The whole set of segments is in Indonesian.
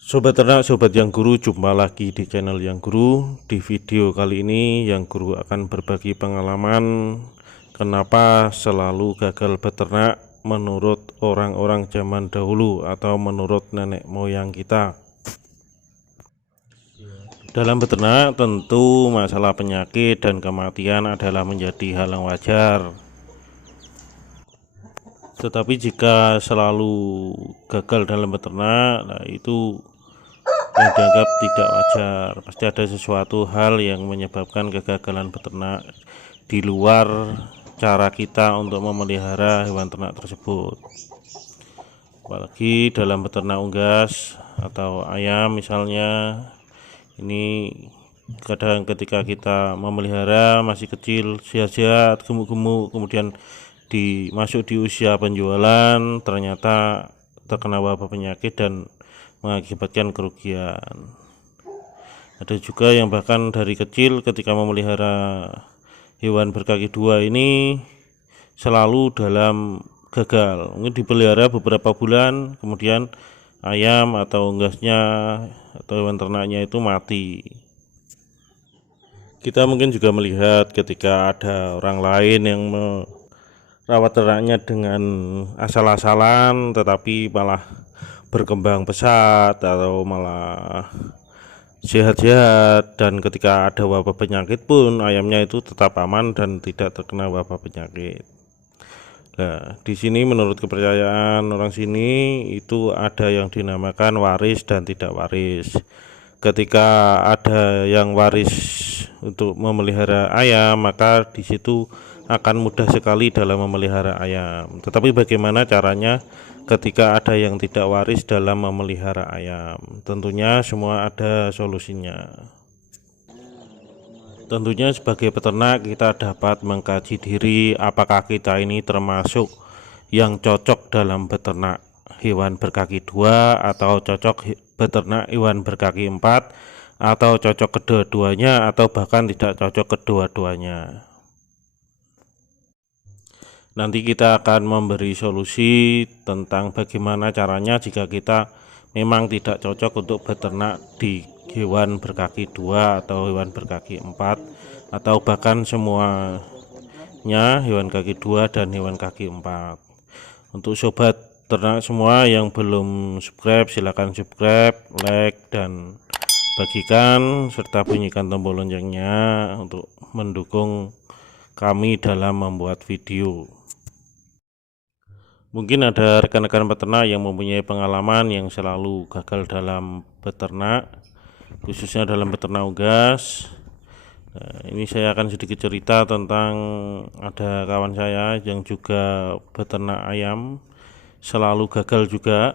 Sobat ternak, sobat yang guru, jumpa lagi di channel yang guru. Di video kali ini yang guru akan berbagi pengalaman kenapa selalu gagal beternak menurut orang-orang zaman dahulu atau menurut nenek moyang kita. Dalam beternak tentu masalah penyakit dan kematian adalah menjadi hal yang wajar. Tetapi jika selalu gagal dalam beternak, nah itu yang dianggap tidak wajar. Pasti ada sesuatu hal yang menyebabkan kegagalan beternak di luar cara kita untuk memelihara hewan ternak tersebut. Apalagi dalam beternak unggas atau ayam misalnya, ini kadang ketika kita memelihara masih kecil, sehat-sehat, gemuk-gemuk, kemudian masuk di usia penjualan ternyata terkena wabah penyakit dan mengakibatkan kerugian. Ada juga yang bahkan dari kecil ketika memelihara hewan berkaki dua ini selalu dalam gagal. Mungkin dipelihara beberapa bulan, kemudian ayam atau unggasnya atau hewan ternaknya itu mati. Kita mungkin juga melihat ketika ada orang lain yang merawat ternaknya dengan asal-asalan tetapi malah berkembang pesat atau malah sehat-sehat, dan ketika ada wabah penyakit pun ayamnya itu tetap aman dan tidak terkena wabah penyakit. Nah, di sini menurut kepercayaan orang sini itu ada yang dinamakan waris dan tidak waris. Ketika ada yang waris untuk memelihara ayam, maka di situ akan mudah sekali dalam memelihara ayam. Tetapi bagaimana caranya ketika ada yang tidak waris dalam memelihara ayam? Tentunya semua ada solusinya. Tentunya sebagai peternak kita dapat mengkaji diri apakah kita ini termasuk yang cocok dalam beternak hewan berkaki dua, atau cocok beternak hewan berkaki empat, atau cocok kedua-duanya, atau bahkan tidak cocok kedua-duanya. Nanti kita akan memberi solusi tentang bagaimana caranya jika kita memang tidak cocok untuk beternak di hewan berkaki dua atau hewan berkaki empat, atau bahkan semuanya hewan kaki dua dan hewan kaki empat. Untuk sobat ternak semua yang belum subscribe, silahkan subscribe, like, dan bagikan serta bunyikan tombol loncengnya untuk mendukung kami dalam membuat video. Mungkin ada rekan-rekan peternak yang mempunyai pengalaman yang selalu gagal dalam beternak, khususnya dalam beternak unggas. Nah, ini saya akan sedikit cerita tentang ada kawan saya yang juga beternak ayam, selalu gagal juga.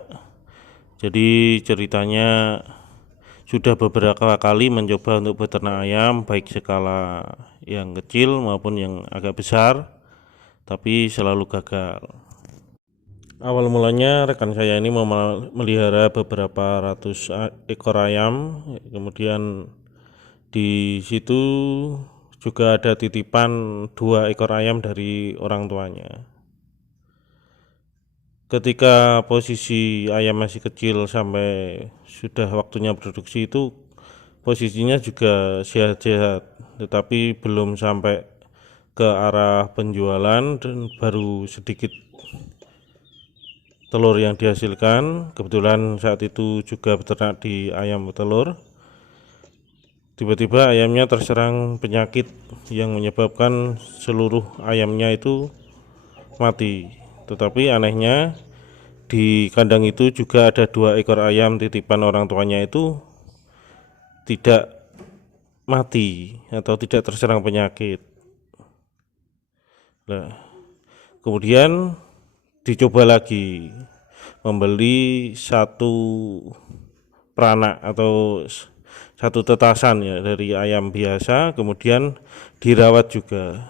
Jadi ceritanya sudah beberapa kali mencoba untuk beternak ayam, baik skala yang kecil maupun yang agak besar, tapi selalu gagal. Awal mulanya rekan saya ini memelihara beberapa ratus ekor ayam, kemudian di situ juga ada titipan 2 ekor ayam dari orang tuanya. Ketika posisi ayam masih kecil sampai sudah waktunya produksi itu posisinya juga sehat-sehat, tetapi belum sampai ke arah penjualan dan baru sedikit telur yang dihasilkan. Kebetulan saat itu juga beternak di ayam telur. Tiba-tiba ayamnya terserang penyakit yang menyebabkan seluruh ayamnya itu mati. Tetapi anehnya di kandang itu juga ada 2 ekor ayam titipan orang tuanya itu tidak mati atau tidak terserang penyakit. Nah, kemudian dicoba lagi membeli satu peranak atau satu tetasan ya dari ayam biasa, kemudian dirawat juga,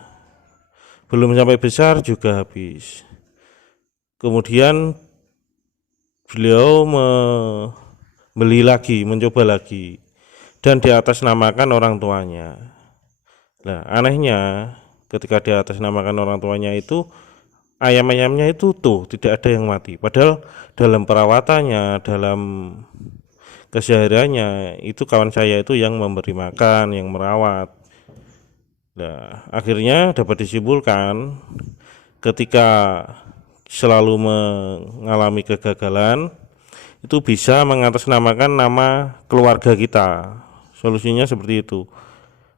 belum sampai besar juga habis. Kemudian beliau membeli lagi, mencoba lagi, dan di atas namakan orang tuanya. Nah, anehnya ketika di atas namakan orang tuanya itu ayam-ayamnya itu tidak ada yang mati, padahal dalam perawatannya, dalam kesehariannya itu kawan saya itu yang memberi makan, yang merawat. Nah, akhirnya dapat disimpulkan ketika selalu mengalami kegagalan itu bisa mengatasnamakan nama keluarga kita. Solusinya seperti itu.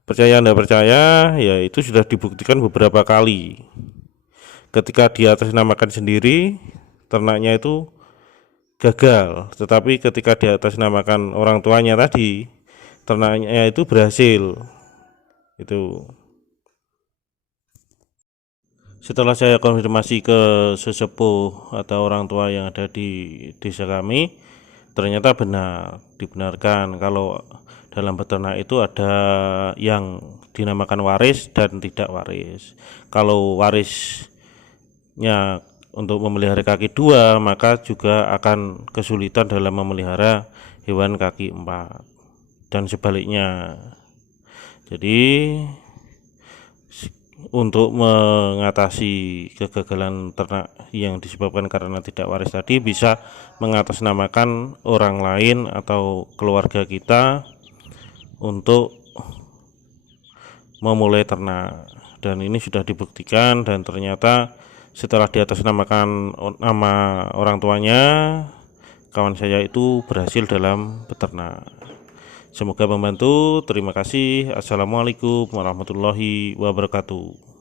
Percaya tidak percaya, ya itu sudah dibuktikan beberapa kali. Ketika di atas namakan sendiri, ternaknya itu gagal, tetapi ketika di atas namakan orang tuanya tadi, ternaknya itu berhasil. Itu setelah saya konfirmasi ke sesepuh atau orang tua yang ada di desa kami, ternyata dibenarkan kalau dalam peternak itu ada yang dinamakan waris dan tidak waris. Kalau warisnya untuk memelihara kaki 2, maka juga akan kesulitan dalam memelihara hewan kaki 4 dan sebaliknya. Jadi untuk mengatasi kegagalan ternak yang disebabkan karena tidak waris tadi, bisa mengatasnamakan orang lain atau keluarga kita untuk memulai ternak, dan ini sudah dibuktikan dan ternyata setelah diatasnamakan nama orang tuanya, kawan saya itu berhasil dalam beternak. Semoga membantu. Terima kasih. Assalamualaikum warahmatullahi wabarakatuh.